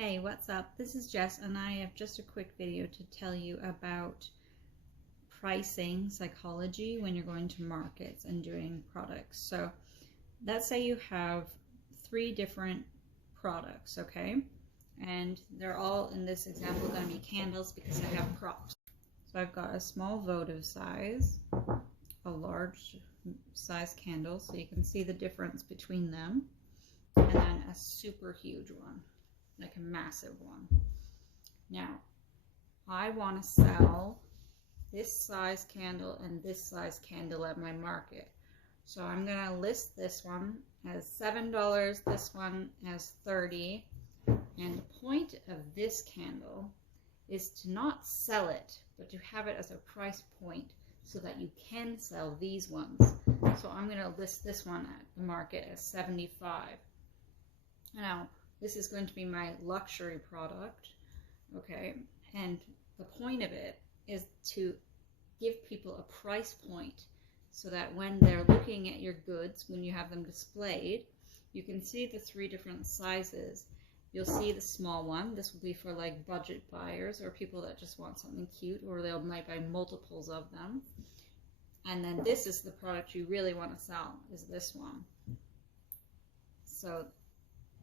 Hey, what's up? This is Jess, and I have just a quick video to tell you about pricing psychology when you're going to markets and doing products. So let's say you have 3 different products, okay? And they're all, in this example, going to be candles because I have props. So I've got a small votive size, a large size candle, so you can see the difference between them, and then a super huge one, like a massive one. Now, I want to sell this size candle and this size candle at my market. So I'm going to list this one as $7, this one as $30. And the point of this candle is to not sell it, but to have it as a price point so that you can sell these ones. So I'm going to list this one at the market as $75. Now, this is going to be my luxury product, okay? And the point of it is to give people a price point so that when they're looking at your goods, when you have them displayed, you can see the 3 different sizes. You'll see the small one. This will be for like budget buyers or people that just want something cute, or they might buy multiples of them. And then this is the product you really want to sell, is this one. So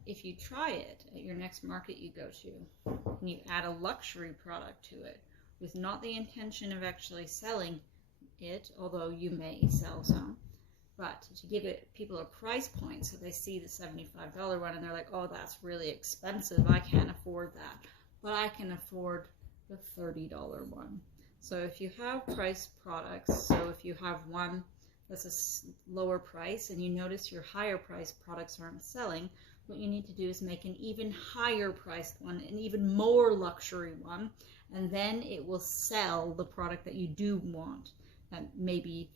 if you try it at your next market you go to, and you add a luxury product to it with not the intention of actually selling it, although you may sell some, but to give people a price point so they see the $75 one and they're like, oh, that's really expensive, I can't afford that, but I can afford the $30 one. So if you have price products, so if you have one that's a lower price and you notice your higher price products aren't selling, what you need to do is make an even higher priced one, an even more luxury one, and then it will sell the product that you do want. And maybe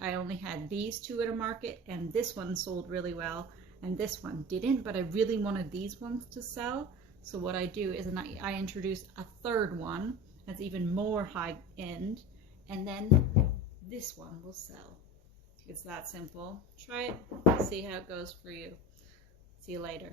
I only had these 2 at a market and this one sold really well and this one didn't, but I really wanted these ones to sell. So what I do is I introduce a 3rd one that's even more high end, and then this one will sell. It's that simple. Try it, see how it goes for you. See you later.